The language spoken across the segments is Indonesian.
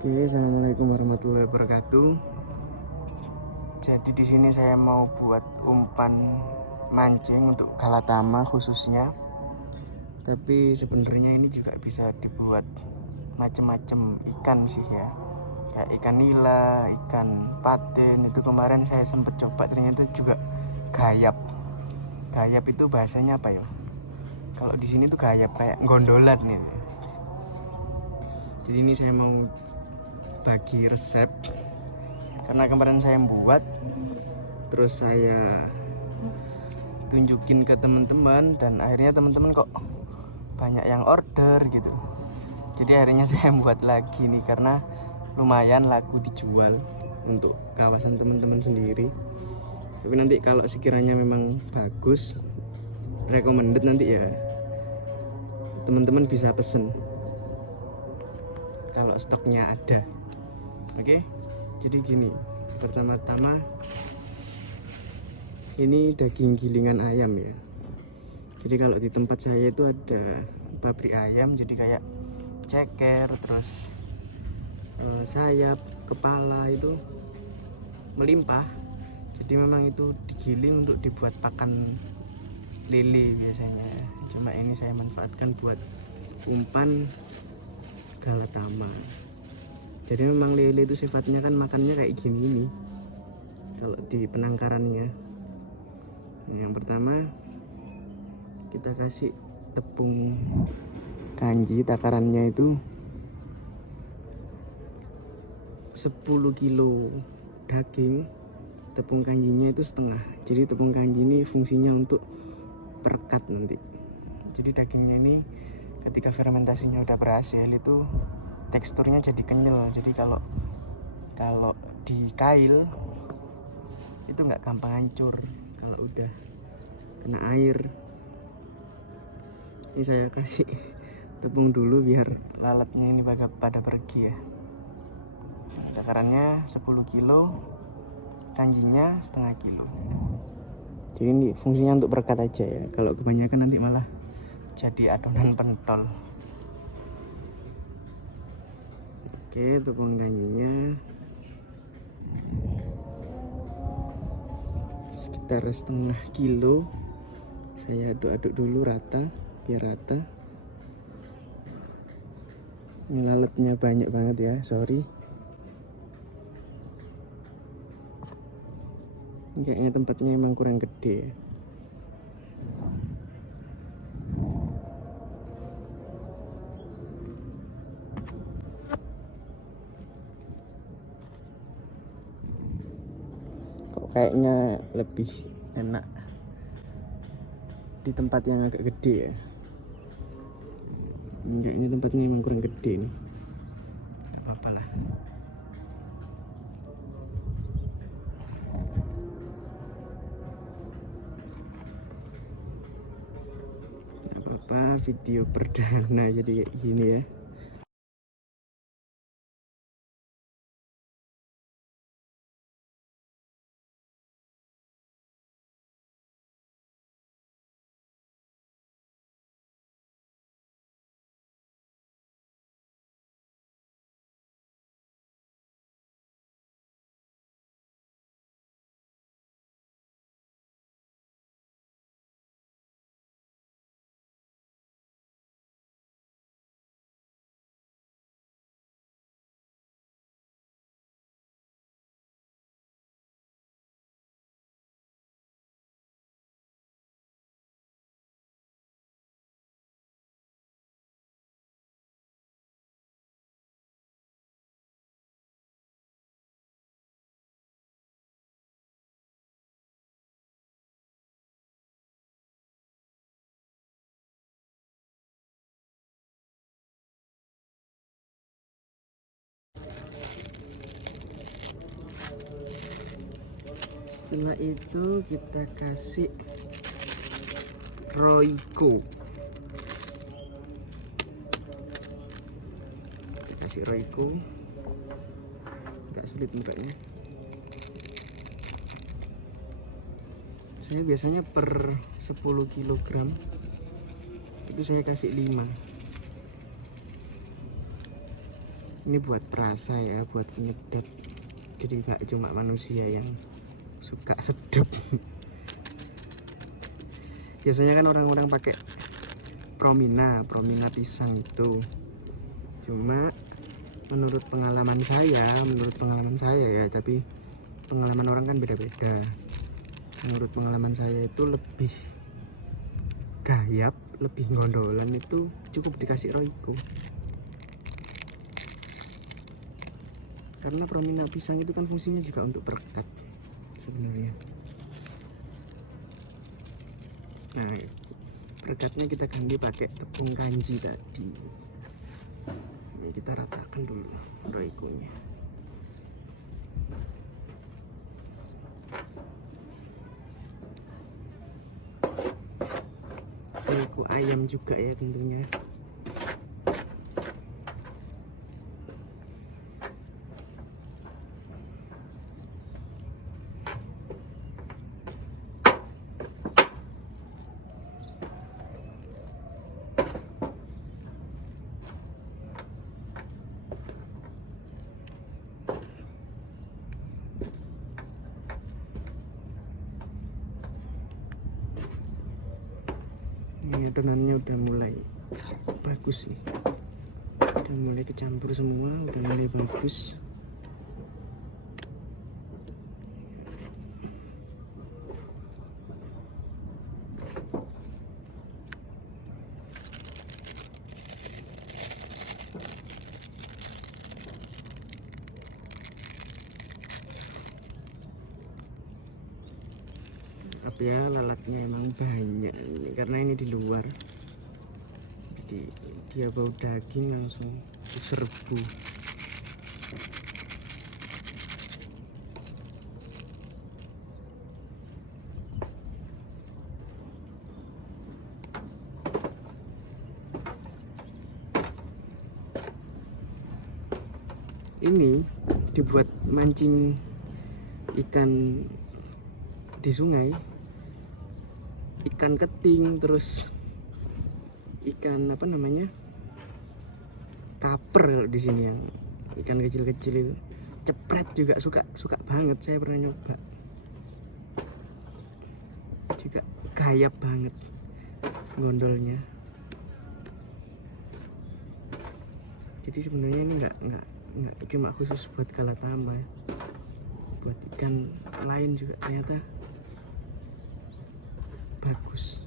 Oke, assalamualaikum warahmatullahi wabarakatuh. Jadi di sini saya mau buat umpan mancing untuk galatama khususnya. Tapi sebenarnya ini juga bisa dibuat macam-macam ikan sih ya. Kayak ikan nila, ikan patin itu kemarin saya sempat coba, ternyata juga gayap. Gayap itu bahasanya apa ya? Kalau di sini tuh gayap kayak gondolan nih. Jadi ini saya mau bagi resep karena kemarin saya buat, terus saya tunjukin ke teman-teman dan akhirnya teman-teman kok banyak yang order gitu. Jadi akhirnya saya buat lagi nih karena lumayan laku dijual untuk kawasan teman-teman sendiri. Tapi nanti kalau sekiranya memang bagus, recommended, nanti ya teman-teman bisa pesen kalau stoknya ada. Oke, jadi gini, pertama-tama ini daging gilingan ayam ya. Jadi kalau di tempat saya itu ada pabrik ayam, jadi kayak ceker, terus sayap, kepala itu melimpah. Jadi memang itu digiling untuk dibuat pakan lele biasanya. Cuma ini saya manfaatkan buat umpan galatama. Jadi memang lele itu sifatnya kan makannya kayak gini ini kalau di penangkarannya. Yang pertama kita kasih tepung kanji, takarannya itu 10 kilo daging, tepung kanjinya itu setengah. Jadi tepung kanji ini fungsinya untuk perekat nanti. Jadi dagingnya ini ketika fermentasinya udah berhasil itu teksturnya jadi kenyal. Jadi kalau di kail itu nggak gampang hancur kalau udah kena air. Ini saya kasih tepung dulu biar lalatnya ini pada pergi ya. Takarannya 10 kilo, kanjinya setengah kilo. Jadi ini fungsinya untuk perekat aja ya. Kalau kebanyakan nanti malah jadi adonan pentol. Oke, tepung kanjinya sekitar setengah kilo. Saya aduk-aduk dulu rata, biar rata. Ini lalatnya banyak banget ya, sorry. Ini kayaknya tempatnya emang kurang gede. Kok kayaknya lebih enak di tempat yang agak gede ya. Kayaknya tempatnya emang kurang gede nih. Gak apa-apa lah. Gak apa-apa, video perdana jadi kayak gini ya. Setelah itu kita kasih Royco. Kita kasih Royco. Agak sulit mukanya. Saya biasanya per 10 kg itu saya kasih 5. Ini buat perasa ya, buat penyedap. Jadi nggak cuma manusia yang suka sedap. Biasanya kan orang-orang pakai promina pisang itu. Cuma menurut pengalaman saya ya, tapi pengalaman orang kan beda-beda. Menurut pengalaman saya itu lebih gayap, lebih gondolan itu cukup dikasih Royco. Karena promina pisang itu kan fungsinya juga untuk perekat sebenarnya. Nah, perekatnya kita ganti pakai tepung kanji tadi. Ini kita ratakan dulu Royco-nya. Royco ayam juga ya tentunya. Ini adonannya udah mulai bagus nih, udah mulai kecampur semua, udah mulai bagus. Tapi ya lalatnya emang banyak ini, karena ini di luar, jadi dia bau daging langsung diserbu. Ini dibuat mancing ikan di sungai, ikan keting, terus ikan apa namanya, kaper kalau di sini, yang ikan kecil-kecil itu. Cepret juga suka banget, saya pernah nyoba juga, gayap banget gondolnya. Jadi sebenarnya ini nggak cuma khusus buat Galatama ya, buat ikan lain juga ternyata bagus.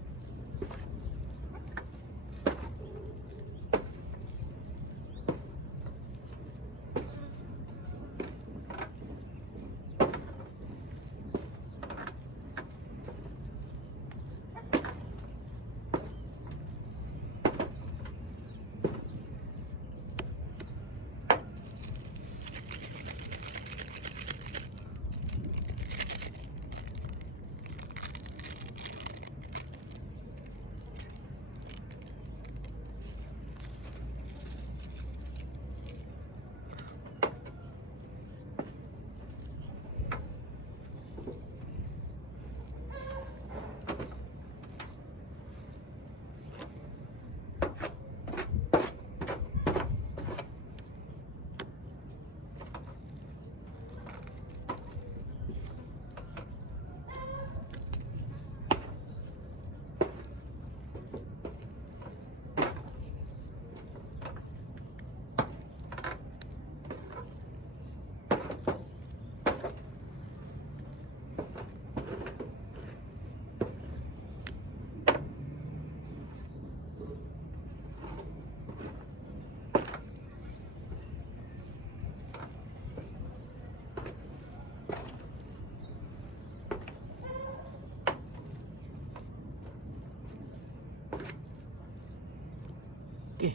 Oke.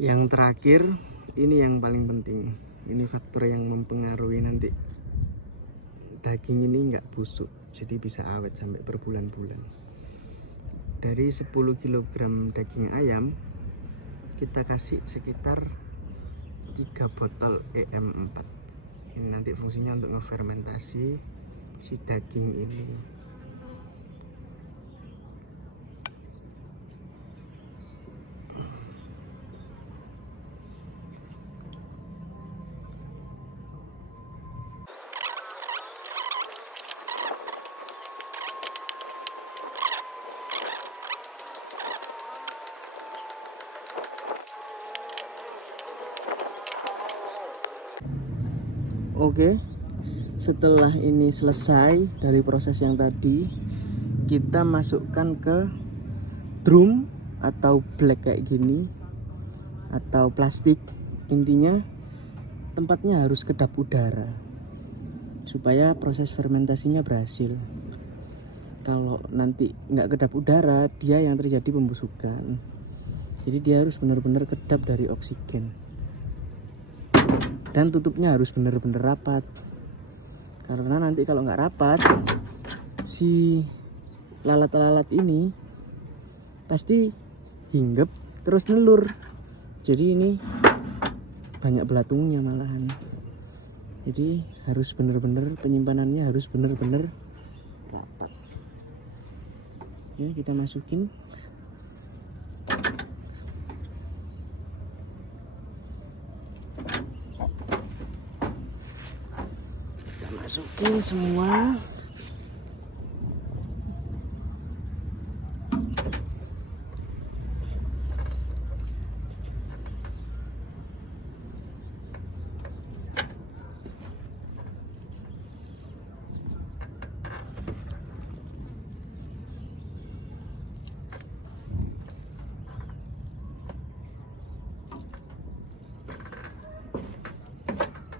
Yang terakhir ini yang paling penting, ini faktor yang mempengaruhi nanti daging ini nggak busuk, jadi bisa awet sampai berbulan-bulan. Dari 10 kg daging ayam kita kasih sekitar 3 botol EM4. Ini nanti fungsinya untuk ngefermentasi si daging ini. Oke, setelah ini selesai dari proses yang tadi, kita masukkan ke drum atau black kayak gini atau plastik. Intinya tempatnya harus kedap udara supaya proses fermentasinya berhasil. Kalau nanti nggak kedap udara, dia yang terjadi pembusukan. Jadi dia harus benar-benar kedap dari oksigen. Dan tutupnya harus benar-benar rapat, karena nanti kalau nggak rapat, si lalat-lalat ini pasti hinggap terus nelur. Jadi ini banyak belatungnya malahan. Jadi harus benar-benar penyimpanannya harus benar-benar rapat. Oke, kita masukin. Masukin semua.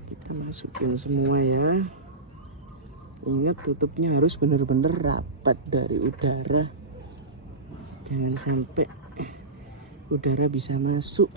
Kita masukin semua ya. Ingat tutupnya harus benar-benar rapat dari udara. Jangan sampai udara bisa masuk.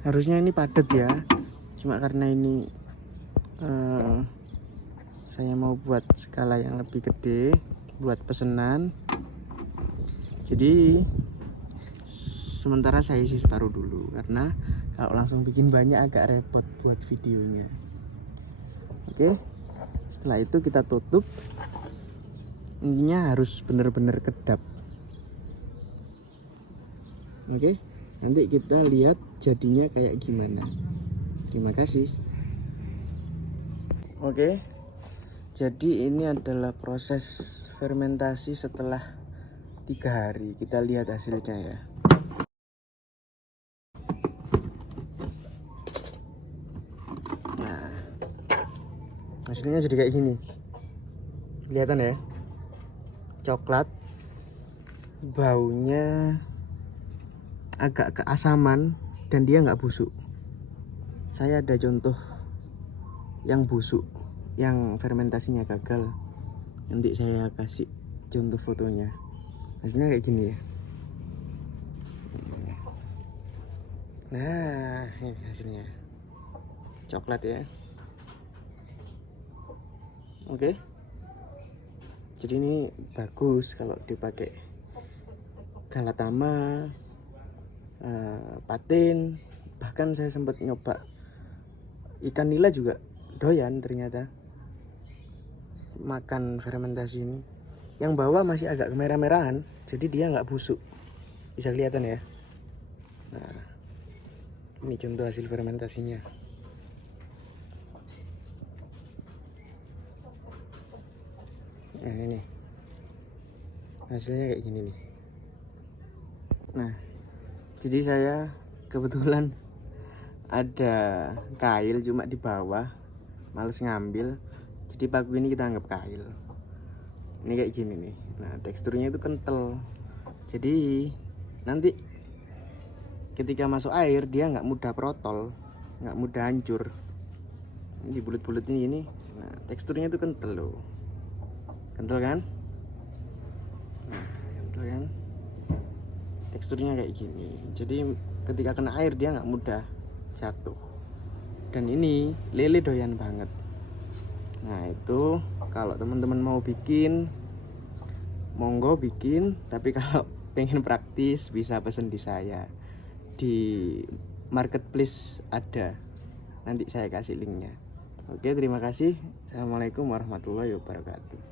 Harusnya ini padat ya, cuma karena ini saya mau buat skala yang lebih gede buat pesanan, jadi sementara saya isi separuh dulu, karena kalau langsung bikin banyak agak repot buat videonya. Oke, setelah itu kita tutup. Intinya harus benar-benar kedap. Oke, nanti kita lihat jadinya kayak gimana. Terima kasih. Oke, jadi ini adalah proses fermentasi setelah 3 hari. Kita lihat hasilnya ya. Nah, hasilnya jadi kayak gini. Kelihatan ya, coklat, baunya agak keasaman, dan dia nggak busuk. Saya ada contoh yang busuk, yang fermentasinya gagal. Nanti saya kasih contoh fotonya. Hasilnya kayak gini ya. Nah, ini hasilnya. Coklat ya. Oke. Jadi ini bagus kalau dipakai galatama, patin, bahkan saya sempat nyoba ikan nila juga doyan ternyata makan fermentasi ini. Yang bawah masih agak kemerah-merahan, jadi dia nggak busuk, bisa kelihatan ya. Nah, ini contoh hasil fermentasinya. Nah ini hasilnya kayak gini nih. Nah, jadi saya kebetulan ada kail cuma di bawah, males ngambil, jadi paku ini kita anggap kail. Ini kayak gini nih. Nah, teksturnya itu kental, jadi nanti ketika masuk air dia nggak mudah protol, nggak mudah hancur. Ini di bulut-bulut ini. Nah, teksturnya itu kental loh, kental kan? Nah, kental kan? Teksturnya kayak gini, jadi ketika kena air dia nggak mudah jatuh. Dan ini lele doyan banget. Nah itu kalau teman-teman mau bikin, monggo bikin. Tapi kalau pengen praktis bisa pesen di saya, di marketplace ada, nanti saya kasih linknya. Oke, terima kasih. Assalamualaikum warahmatullahi wabarakatuh.